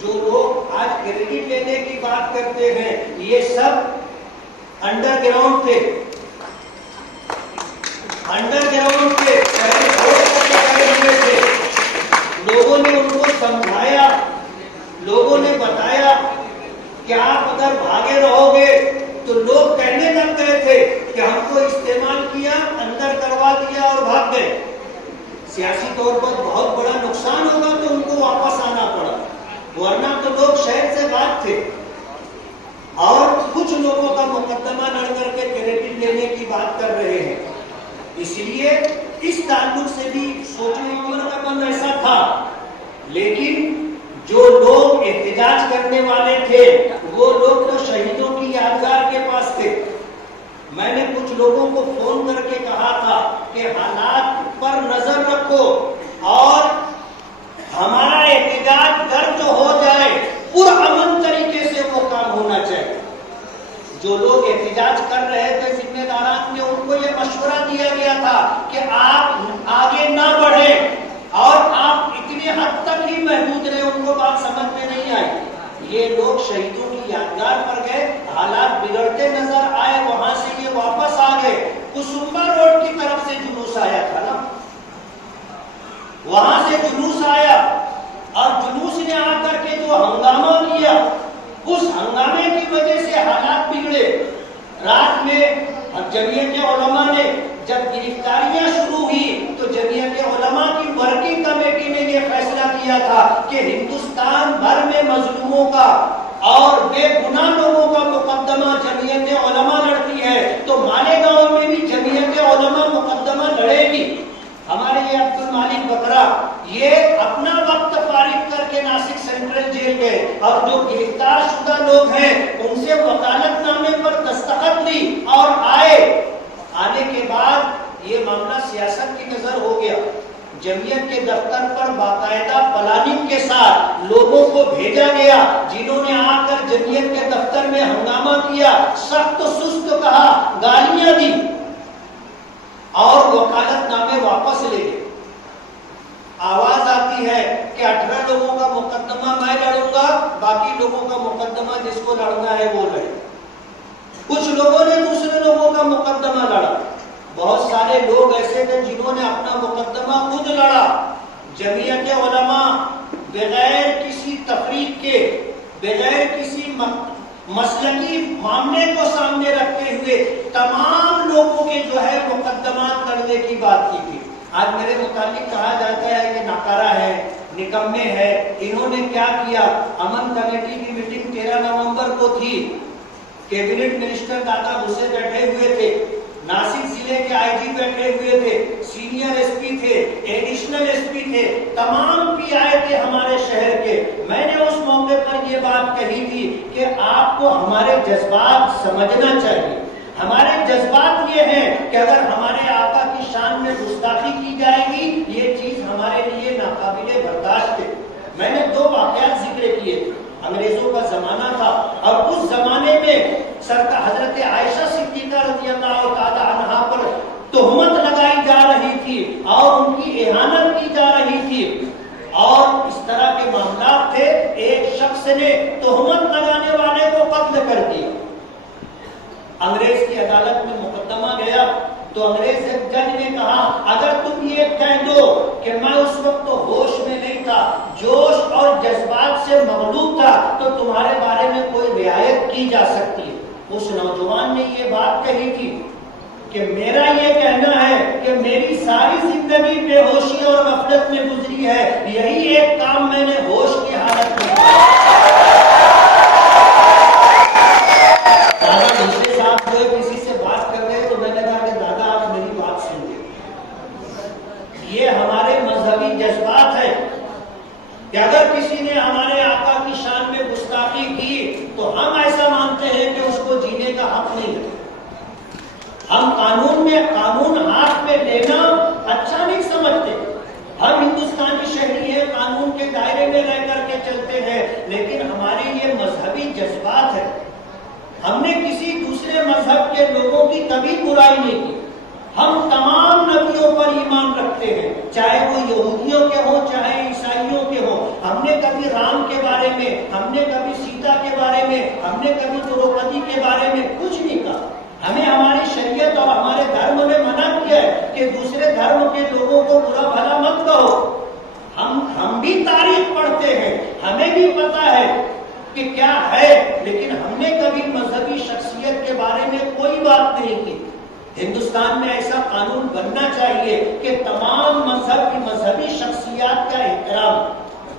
جو لوگ آج کریڈٹ لینے کی بات کرتے ہیں یہ سب انڈر گراؤنڈ تھے، لوگوں نے ان کو سمجھایا، لوگوں نے بتایا کہ آپ اگر بھاگے رہو گے تو لوگ کہنے لگ گئے تھے کہ ہم کو استعمال کیا، اندر کروا دیا اور بھاگ گئے، سیاسی طور پر بہت بڑا نقصان ہوگا تو ان کو واپس آنا پڑا، ورنہ تو لوگ شہر سے بات تھے۔ اور کچھ لوگوں کا مقدمہ لڑ کر کے کریڈٹ لینے کی بات کر رہے ہیں، اس لیے اس تعلق سے بھی سوچنے کا من ایسا تھا، لیکن جو لوگ احتجاج کرنے والے تھے وہ لوگ تو شہیدوں کی یادگار کے پاس تھے۔ میں نے کچھ لوگوں کو فون کر کے کہا تھا کہ حالات پر نظر رکھو اور ہمارا احتجاج درج ہو جائے پرامن طریقے سے وہ کام ہونا چاہیے۔ جو لوگ احتجاج کر رہے تھے ذمہ داران نے ان کو یہ مشورہ دیا گیا تھا کہ آپ آگے نہ بڑھیں اور آپ اتنے حد تک ہی محدود رہے، ان کو بات سمجھ میں نہیں آئی۔ یہ لوگ شہیدوں کی یادگار پر گئے، حالات بگڑتے نظر آئے، وہاں سے یہ واپس آ گئے۔ کسمبا روڈ کی طرف سے جلوس آیا تھا نا، وہاں سے جلوس آیا اور جلوس نے آ کر کے جو ہنگامہ کیا، اس ہنگامے کی وجہ سے حالات بگڑے۔ رات میں جمعیت علماء نے جب گرفتاریاں شروع ہوئی تو جمعیت علماء کی ورکنگ کمیٹی نے یہ فیصلہ کیا تھا کہ ہندوستان بھر میں مظلوموں کا اور بے گناہ لوگوں کا مقدمہ جمعیت علماء لڑتی ہے، تو مالیگاؤں میں بھی جمعیت علماء مقدمہ لڑے گی۔ ہمارے یہ عبد المالک بکرا یہ اپنا وقت فارغ کر کے ناسک سینٹرل جیل گئے اور جو گرفتار شدہ لوگ ہیں ان سے وکالت نامے پر دستخط لی اور آنے کے بعد یہ معاملہ سیاست کی نظر ہو گیا۔ جمعیت کے دفتر پر باقاعدہ پلاننگ کے ساتھ لوگوں کو بھیجا گیا جنہوں نے آ کر جمعیت کے دفتر میں ہنگامہ کیا، سخت سست کہا، گالیاں دی اور وکالت نامے واپس لے گئے۔ آواز آتی ہے کہ 18 لوگوں کا مقدمہ میں لڑوں گا، باقی لوگوں کا مقدمہ جس کو لڑنا ہے وہ لڑے۔ کچھ لوگوں نے دوسرے لوگوں کا مقدمہ لڑا، بہت سارے لوگ ایسے تھے جنہوں نے اپنا مقدمہ خود لڑا۔ جمعیت علماء بغیر کسی تفریق کے، بغیر کسی مسلکی معاملے کو سامنے رکھتے ہوئے تمام لوگوں کے جو ہے مقدمات کرنے کی بات کی تھی۔ آج میرے متعلق کہا جاتا ہے کہ ناکارہ ہے، نکمے ہے۔ انہوں نے کیا کیا؟ امن کمیٹی کی میٹنگ 13 نومبر کو تھی، کیبنٹ منسٹر دادا بھوسے بیٹھے ہوئے تھے، ناسک ضلع کے آئی جی بیٹھے ہوئے تھے، سینئر ایس پی تھے، ایڈیشنل ایس پی تھے، تمام پی آئی تھے ہمارے شہر کے۔ میں نے اس موقع پر یہ بات کہی تھی کہ آپ کو ہمارے جذبات سمجھنا چاہیے۔ ہمارے جذبات یہ ہیں کہ اگر ہمارے آقا کی شان میں گستاخی کی جائے گی یہ چیز ہمارے لیے ناقابل برداشت ہے۔ میں نے 2 واقعات ذکر کیے تھے۔ انگریزوں کا زمانہ تھا اور اس زمانے میں سرکار حضرت عائشہ صدیقہ رضی اللہ تعالی عنہا پر تہمت لگائی جا رہی تھی اور ان کی اہانت کی جا رہی تھی اور اس طرح کے معاملات تھے۔ ایک شخص نے تہمت لگانے والے کو قتل کر دیا۔ انگریز کی عدالت میں مقدمہ گیا تو انگریز جج نے کہا اگر تم یہ کہہ دو کہ میں اس وقت تو ہوش میں نہیں تھا، جوش اور جذبات سے مغلوب تھا، تو تمہارے بارے میں کوئی رعایت کی جا سکتی ہے۔ اس نوجوان نے یہ بات کہی تھی کہ میرا یہ کہنا ہے کہ میری ساری زندگی بے ہوشی اور غفلت میں گزری ہے، یہی ایک کام میں نے ہوش کی حالت میں کیا۔ کسی سے بات کر رہے تو میں نے کہا کہ دادا آپ میری بات سنیے، یہ ہمارے مذہبی جذبات ہیں کہ اگر کسی نے ہمارے آقا کی شان میں گستاخی کی تو ہم ایسا مانتے ہیں کہ اس کو جینے کا حق نہیں ہے۔ ہم قانون ہاتھ میں لینا اچھا نہیں سمجھتے۔ ہم ہندوستان کی شہری ہیں، قانون کے دائرے میں رہ کر کے چلتے ہیں، لیکن ہمارے یہ مذہبی جذبات ہیں۔ ہم نے کسی دوسرے مذہب کے لوگوں کی کبھی برائی نہیں کی، ہم تمام نبیوں پر ایمان رکھتے ہیں، چاہے وہ یہودیوں کے ہوں چاہے عیسائیوں کے ہوں۔ ہم نے کبھی رام کے بارے میں، ہم نے کبھی سیتا کے بارے میں، ہم نے کبھی دروپدی کے بارے میں کچھ نہیں کہا۔ ہمیں ہماری شریعت اور ہمارے دھرم نے منع کیا ہے کہ دوسرے دھرم کے لوگوں کو برا بھلا مت کہو۔ ہم بھی تاریخ پڑھتے ہیں، ہمیں بھی پتا ہے کہ کیا ہے، لیکن ہم نے کبھی مذہبی شخصیت کے بارے میں کوئی بات نہیں کی۔ ہندوستان میں ایسا قانون بننا چاہیے کہ تمام مذہب کی مذہبی شخصیات کا احترام۔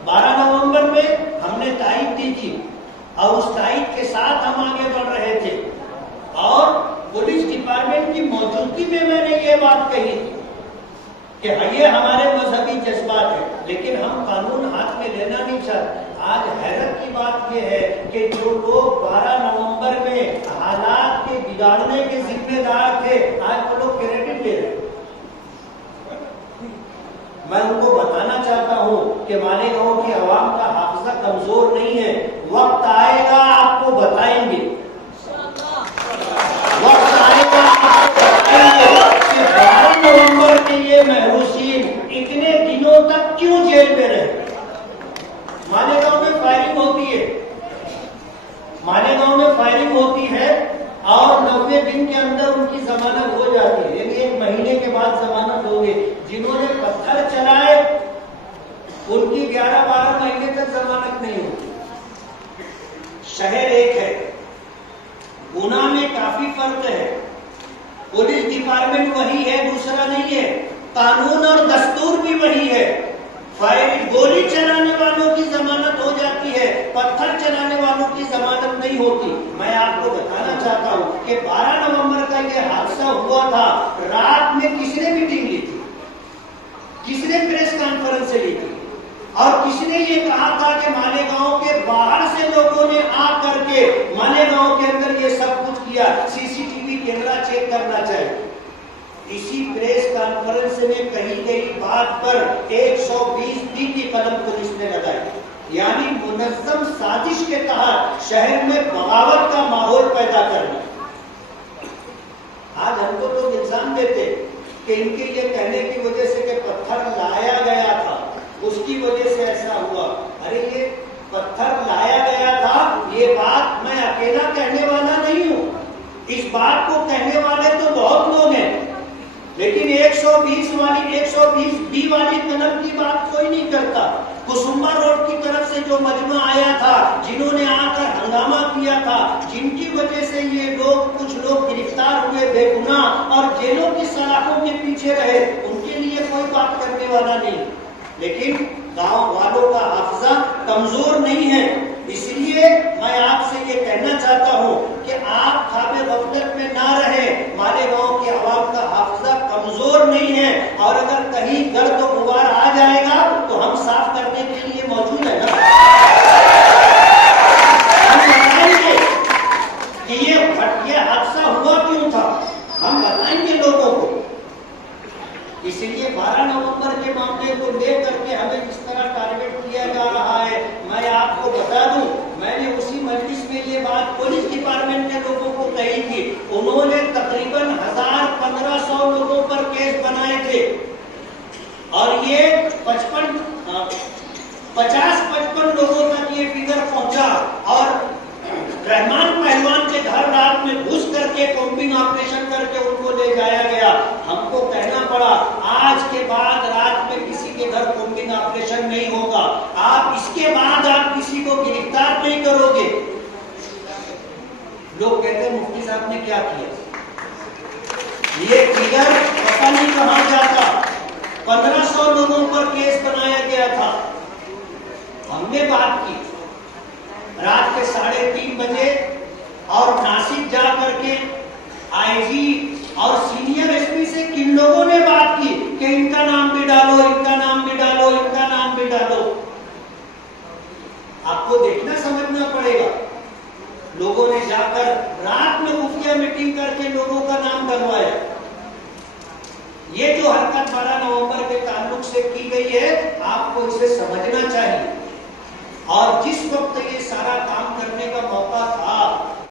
12 نومبر میں ہم نے تائید دی تھی اور اس تائید کے ساتھ ہم آگے بڑھ رہے تھے، اور پولیس ڈپارٹمنٹ کی موجودگی میں میں نے یہ بات کہی تھی کہ یہ ہمارے مذہبی جذبات ہیں، لیکن ہم قانون ہاتھ میں لینا نہیں چاہتے۔ آج حیرت کی بات یہ ہے کہ جو لوگ 12 نومبر میں حالات کے بگاڑنے کے ذمہ دار تھے، آج وہ لوگ کریڈٹ لے رہے ہیں۔ میں ان کو بتانا چاہتا ہوں کہ مالیگاؤں کی عوام کا حافظہ کمزور نہیں ہے، وقت آئے گا آپ کو بتائیں گے، وقت آئے گا آپ کو بتائیں گے کہ 12 نومبر کے یہ محروسین اتنے دنوں تک کیوں جیل میں رہے۔ مالیگاؤں میں فائرنگ ہوتی ہے، مالیگاؤں میں فائرنگ ہوتی ہے اور 90 دن کے اندر ان کی ضمانت ہو جاتی ہے، یعنی 1 مہینے کے بعد ضمانت ہوگی۔ جنہوں نے پتھر چلائے ان کی 11-12 مہینے تک ضمانت نہیں ہوتی۔ شہر ایک ہے، گناہ میں کافی فرق ہے، پولیس ڈپارٹمنٹ وہی ہے، دوسرا نہیں ہے، قانون اور دستور بھی وہی ہے۔ گولی چلانے والوں کی ضمانت ہو جاتی ہے، پتھر چلانے والوں کی ضمانت نہیں ہوتی۔ میں آپ کو بتانا چاہتا ہوں کہ 12 نومبر کا یہ حادثہ ہوا تھا، رات میں کس نے میٹنگ لی تھی، کس نے پریس کانفرنس لی تھی، اور کس نے یہ کہا تھا کہ مالیگاؤں کے باہر سے لوگوں نے آ کر کے مالیگاؤں کے اندر یہ سب کچھ کیا، C C T V camera check کرنا چاہیے۔ اسی پریس کانفرنس میں کہی گئی بات پر 120 دن کی قلم پولیس نے لگائی، یعنی منظم سازش کے تحت شہر میں بغاوت کا ماحول پیدا کرنا۔ آج ہم کو لوگ الزام دیتے کہ ان کے یہ کہنے کی وجہ سے کہ پتھر لایا گیا تھا اس کی وجہ سے ایسا ہوا۔ ارے یہ پتھر لایا گیا تھا، یہ بات میں اکیلا کہنے والا نہیں ہوں، اس بات کو کہنے والے تو بہت لوگ ہیں، لیکن 120 بی والی قلم کی بات کوئی نہیں کرتا۔ کسمبا روڈ کی طرف سے جو مجمع آیا تھا، جنہوں نے آ کر ہنگامہ کیا تھا، جن کی وجہ سے یہ لوگ کچھ لوگ گرفتار ہوئے بے گناہ اور جیلوں کی سلاخوں کے پیچھے رہے، ان کے لیے کوئی بات کرنے والا نہیں، لیکن گاؤں والوں کا حافظہ کمزور نہیں ہے۔ اس لیے میں آپ سے یہ کہنا چاہتا ہوں کہ آپ خواب غفلت میں نہ رہیں، مالیگاؤں کے عوام کا حافظہ کمزور نہیں ہے، اور اگر کہیں گرد و غبار آ جائے گا تو ہم صاف کرنے کے لیے موجود ہیں نا۔ ہم بتائیں گے کہ یہ حادثہ ہوا کیوں تھا، ہم بتائیں گے لوگوں کو۔ اسی لیے 12 نومبر کے معاملے کو لے کر کے ہمیں کس طرح ٹارگیٹ کیا جا رہا ہے، میں آپ کو بتا دوں، میں نے اسی مجلس میں یہ بات پولیس ڈپارٹمنٹ کے لوگوں کو کہی تھی، انہوں نے تقریباً 1500 لوگوں پر کیس بنائے تھے، اور یہ 50-55 لوگوں تک یہ فگر پہنچا، اور رحمان پہلوان کے گھر رات میں گھس کر کے کومبنگ آپریشن کر کے ان کو لے جایا گیا۔ ہم کو کہنا پڑا آج کے بعد رات میں کسی کے گھر کومبنگ آپریشن نہیں ہوگا، آپ اس کے بعد آپ کسی کو گرفتار نہیں کرو گے۔ لوگ کہتے ہیں مفتی صاحب نے کیا کیا، یہ فگر پتہ نہیں کہاں جاتا، 1500 لوگوں پر کیس بنایا گیا تھا۔ ہم نے بات کی رات کے 3:30 بجے، اور ناسک جا کر کے آئی جی اور سینئر ایس پی سے کن لوگوں نے بات کی کہ ان کا نام بھی ڈالو، ان کا نام بھی ڈالو، ان کا نام بھی ڈالو۔ آپ کو دیکھنا سمجھنا پڑے گا، لوگوں نے جا کر رات میں خفیہ میٹنگ کر کے لوگوں کا نام ڈلوایا۔ یہ جو حرکت 12 نومبر کے تعلق سے کی گئی ہے، آپ کو اسے سمجھنا چاہیے، اور جس وقت یہ سارا کام کرنے کا موقع تھا